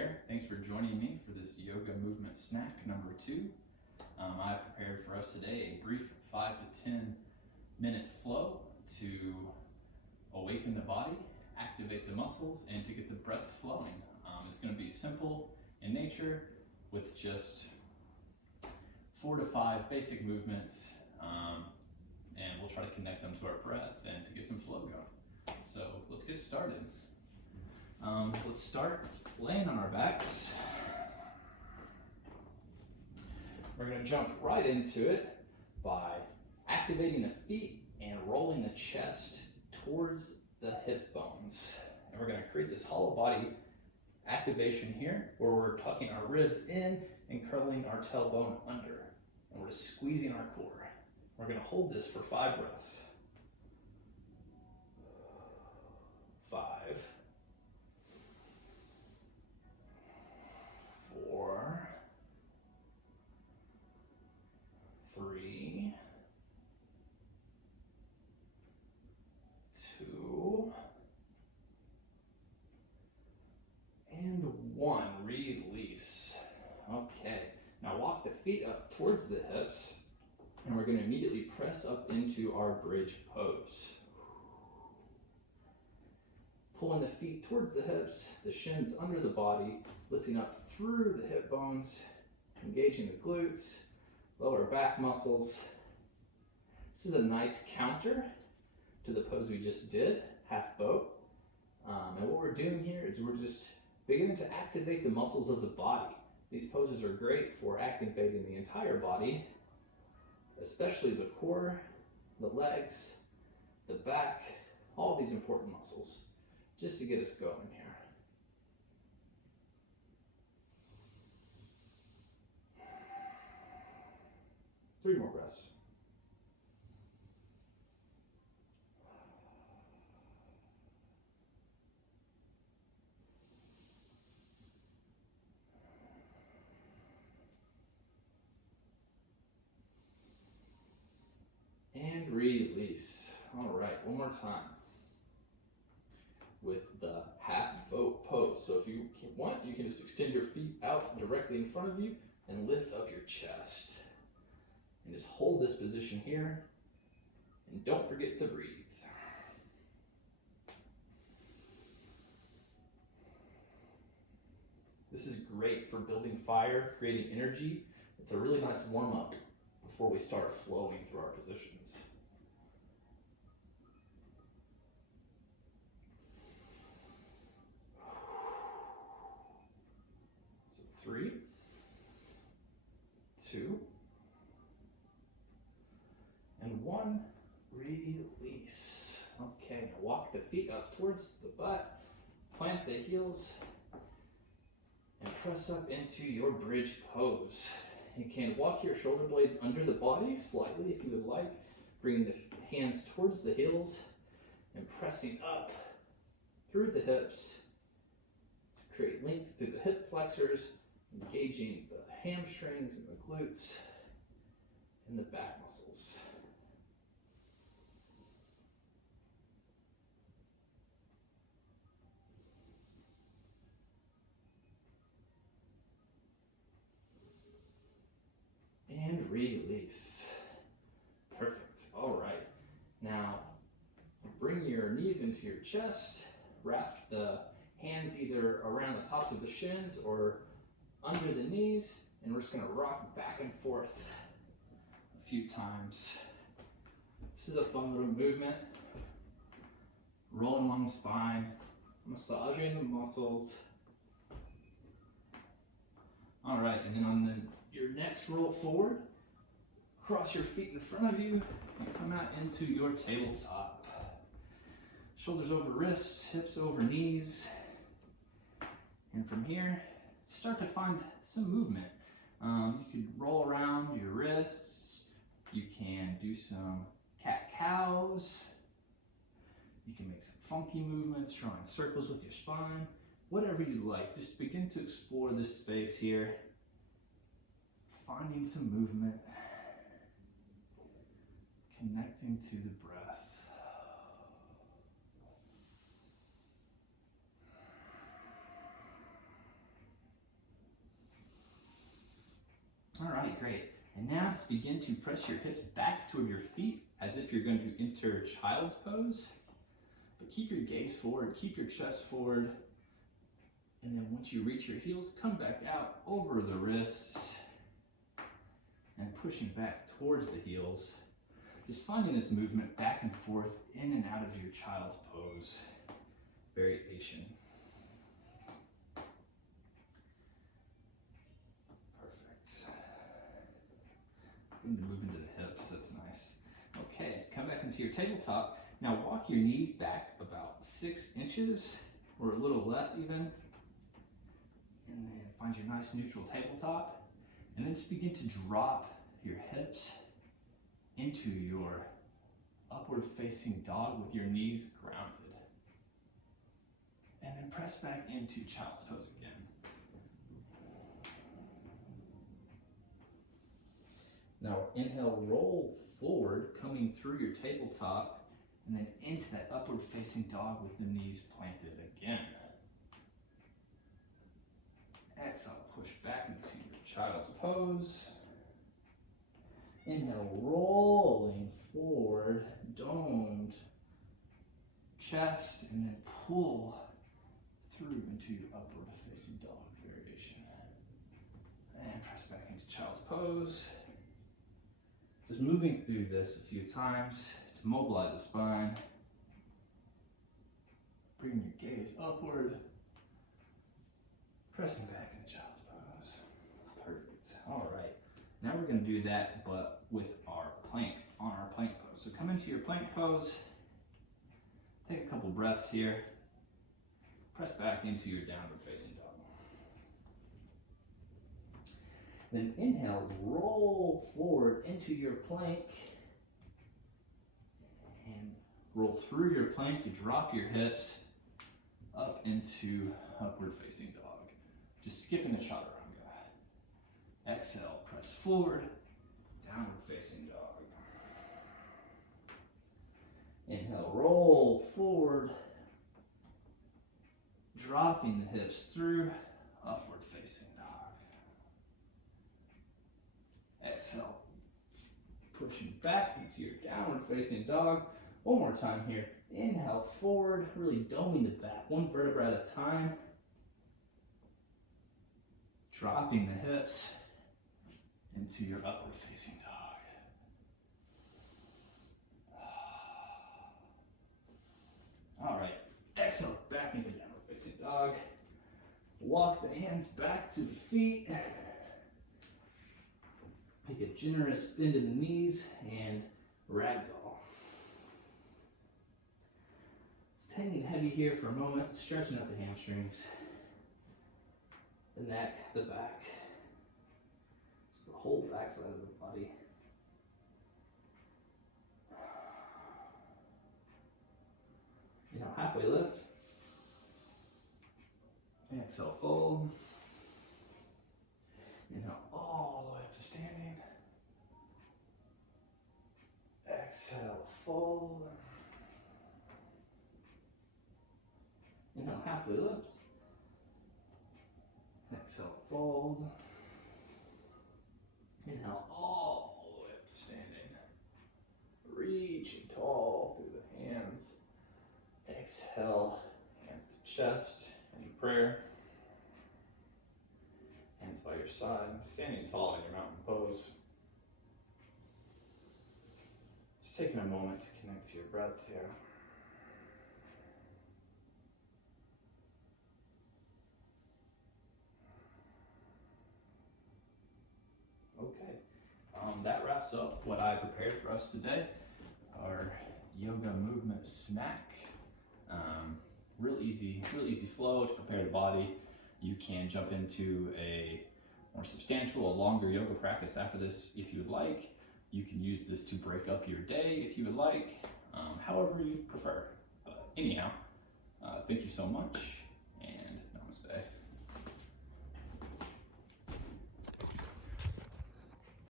here. Thanks for joining me for this yoga movement snack number 2. I prepared for us today a brief 5 to 10 minute flow to awaken the body, activate the muscles, and to get the breath flowing. It's going to be simple in nature with just 4 to 5 basic movements, and we'll try to connect them to our breath and to get some flow going. So let's get started. Let's start laying on our backs. We're going to jump right into it by activating the feet and rolling the chest towards the hip bones. And we're going to create this hollow body activation here where we're tucking our ribs in and curling our tailbone under. And we're just squeezing our core. We're going to hold this for 5 breaths. 5, 4, 3, 2, and 1. Release. Okay, now walk the feet up towards the hips, and we're going to immediately press up into our bridge pose. Pulling the feet towards the hips, the shins under the body, lifting up through the hip bones, engaging the glutes, lower back muscles. This is a nice counter to the pose we just did, half boat. And what we're doing here is we're just beginning to activate the muscles of the body. These poses are great for activating the entire body, especially the core, the legs, the back, all these important muscles, just to get us going here. Three more breaths. And release. All right, one more time with the half boat pose. So if you want, you can just extend your feet out directly in front of you and lift up your chest. And just hold this position here. And don't forget to breathe. This is great for building fire, creating energy. It's a really nice warm-up before we start flowing through our positions. So 3, 2, and 1, release. Okay, now walk the feet up towards the butt, plant the heels, and press up into your bridge pose. You can walk your shoulder blades under the body slightly if you would like, bringing the hands towards the heels and pressing up through the hips to create length through the hip flexors, engaging the hamstrings and the glutes and the back muscles. And release. Perfect. All right. Now, bring your knees into your chest. Wrap the hands either around the tops of the shins or under the knees. And we're just going to rock back and forth a few times. This is a fun little movement. Rolling along the spine, massaging the muscles. All right, and then on your next roll forward, cross your feet in front of you and come out into your tabletop. Shoulders over wrists, hips over knees. And from here, start to find some movement. You could roll around your wrists. You can do some cat-cows. You can make some funky movements, drawing circles with your spine. Whatever you like, just begin to explore this space here. Finding some movement, connecting to the breath. All right, great. And now just begin to press your hips back toward your feet as if you're going to enter child's pose. But keep your gaze forward, keep your chest forward. And then once you reach your heels, come back out over the wrists and pushing back towards the heels. Just finding this movement back and forth in and out of your child's pose variation. Going to move into the hips, that's nice. Okay, come back into your tabletop. Now walk your knees back about 6 inches, or a little less even. And then find your nice neutral tabletop. And then just begin to drop your hips into your upward facing dog with your knees grounded. And then press back into child's pose again. Now inhale, roll forward, coming through your tabletop, and then into that upward facing dog with the knees planted again. Exhale, push back into your child's pose. Inhale, rolling forward, domed chest, and then pull through into your upward facing dog variation. And press back into child's pose. Just moving through this a few times to mobilize the spine. Bring your gaze upward. Pressing back into child's pose. Perfect. All right. Now we're going to do that, but with our plank, on our plank pose. So come into your plank pose. Take a couple breaths here. Press back into your downward facing dog. Then inhale, roll forward into your plank. And roll through your plank, you drop your hips up into upward facing dog. Just skipping a chaturanga. Exhale, press forward, downward facing dog. Inhale, roll forward, dropping the hips through, upward facing dog. Exhale, pushing back into your downward facing dog. One more time here. Inhale forward, really doming the back, one vertebra at a time. Dropping the hips into your upward facing dog. All right, exhale back into downward facing dog. Walk the hands back to the feet. Take a generous bend in the knees and ragdoll. Just hanging heavy here for a moment, stretching out the hamstrings, the neck, the back. It's the whole backside of the body. Inhale, halfway lift. Exhale, fold. Inhale, all the way up to standing. Exhale, fold. Inhale, halfway lift. Exhale, fold. Inhale, all the way up to standing. Reaching tall through the hands. Exhale, hands to chest in prayer. Hands by your side, standing tall in your mountain pose. Just taking a moment to connect to your breath here. Okay, that wraps up what I prepared for us today. Our yoga movement snack. Real easy flow to prepare the body. You can jump into a more substantial, a longer yoga practice after this if you would like. You can use this to break up your day if you would like, however you prefer. But anyhow, thank you so much, and namaste.